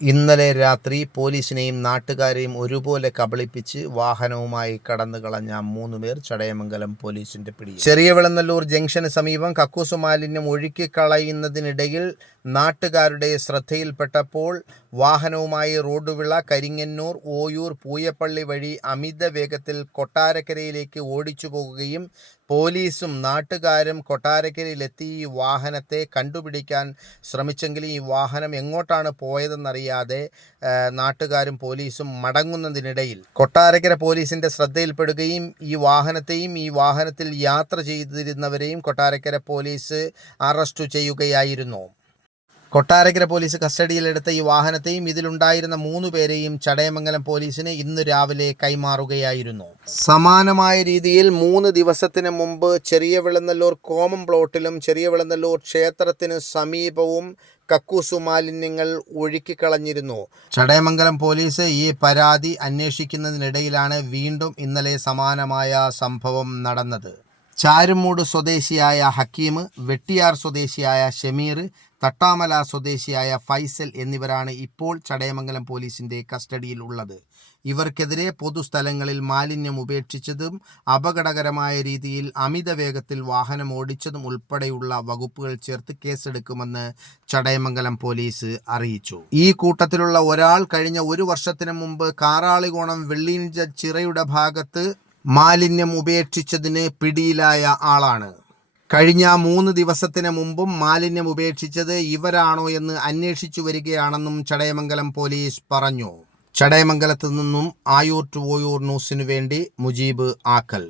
ഇന്നലെ രാത്രി പോലീസിനെയും നാട്ടുകാരെയും ഒരുപോലെ കബളിപ്പിച്ച് വാഹനവുമായി കടന്നുകളഞ്ഞ 3 പേർ ചടയമംഗലം പോലീസിന്റെ പിടിയിൽ. ചെറിയ വിളനല്ലൂർ ജംഗ്ഷന് സമീപം കക്കൂസ് മാലിന്യം ഒഴുക്കിക്കളയുന്നതിനിടയിൽ നാട്ടുകാരുടെ ശ്രദ്ധയിൽപ്പെട്ടപ്പോൾ വാഹനവുമായി റോഡുവിള, കരിങ്ങന്നൂർ, ഓയൂർ, പൂയപ്പള്ളി വഴി അമിത വേഗത്തിൽ കൊട്ടാരക്കരയിലേക്ക് ഓടിച്ചു പോകുകയും പോലീസും നാട്ടുകാരും കൊട്ടാരക്കരയിലെത്തി ഈ വാഹനത്തെ കണ്ടുപിടിക്കാൻ ശ്രമിച്ചെങ്കിലും ഈ വാഹനം എങ്ങോട്ടാണ് പോയതെന്നറിയാതെ നാട്ടുകാരും പോലീസും മടങ്ങുന്നതിനിടയിൽ കൊട്ടാരക്കര പോലീസിന്റെ ശ്രദ്ധയിൽപ്പെടുകയും ഈ വാഹനത്തെയും ഈ വാഹനത്തിൽ യാത്ര ചെയ്തിരുന്നവരെയും കൊട്ടാരക്കര പോലീസ് അറസ്റ്റ് ചെയ്യുകയായിരുന്നു. കൊട്ടാരക്കര പോലീസ് കസ്റ്റഡിയിലെടുത്ത ഈ വാഹനത്തെയും ഇതിലുണ്ടായിരുന്ന 3 പേരെയും ചടയമംഗലം പോലീസിന് ഇന്ന് രാവിലെ കൈമാറുകയായിരുന്നു. സമാനമായ രീതിയിൽ 3 ദിവസത്തിന് മുമ്പ് ചെറിയ വിളനല്ലൂർ കോമം പ്ലോട്ടിലും ചെറിയ വിളനല്ലൂർ ക്ഷേത്രത്തിന് സമീപവും കക്കൂസു മാലിന്യങ്ങൾ ഒഴുക്കിക്കളഞ്ഞിരുന്നു. ചടയമംഗലം പോലീസ് ഈ പരാതി അന്വേഷിക്കുന്നതിനിടയിലാണ് വീണ്ടും ഇന്നലെ സമാനമായ സംഭവം നടന്നത്. ചാരുമൂട് സ്വദേശിയായ ഹക്കീം, വെട്ടിയാർ സ്വദേശിയായ ഷമീർ, തട്ടാമല സ്വദേശിയായ ഫൈസൽ എന്നിവരാണ് ഇപ്പോൾ ചടയമംഗലം പോലീസിന്റെ കസ്റ്റഡിയിൽ ഉള്ളത്. ഇവർക്കെതിരെ പൊതുസ്ഥലങ്ങളിൽ മാലിന്യം ഉപേക്ഷിച്ചതും അപകടകരമായ രീതിയിൽ അമിത വേഗത്തിൽ വാഹനം ഓടിച്ചതും ഉൾപ്പെടെയുള്ള വകുപ്പുകൾ ചേർത്ത് കേസെടുക്കുമെന്ന് ചടയമംഗലം പോലീസ് അറിയിച്ചു. ഈ കൂട്ടത്തിലുള്ള ഒരാൾ കഴിഞ്ഞ 1 വർഷത്തിന് മുമ്പ് കാറാളികോണം വെള്ളിയിഞ്ച ചിറയുടെ ഭാഗത്ത് മാലിന്യം ഉപേക്ഷിച്ചതിന് പിടിയിലായ ആളാണ്. കഴിഞ്ഞ 3 ദിവസത്തിന് മുമ്പും മാലിന്യം ഉപേക്ഷിച്ചത് ഇവരാണോ എന്ന് അന്വേഷിച്ചു വരികയാണെന്നും ചടയമംഗലം പോലീസ് പറഞ്ഞു. ചടയമംഗലത്ത് നിന്നും ആയൂർ ടു ഓയൂർ ന്യൂസിനു വേണ്ടി മുജീബ് ആക്കൽ.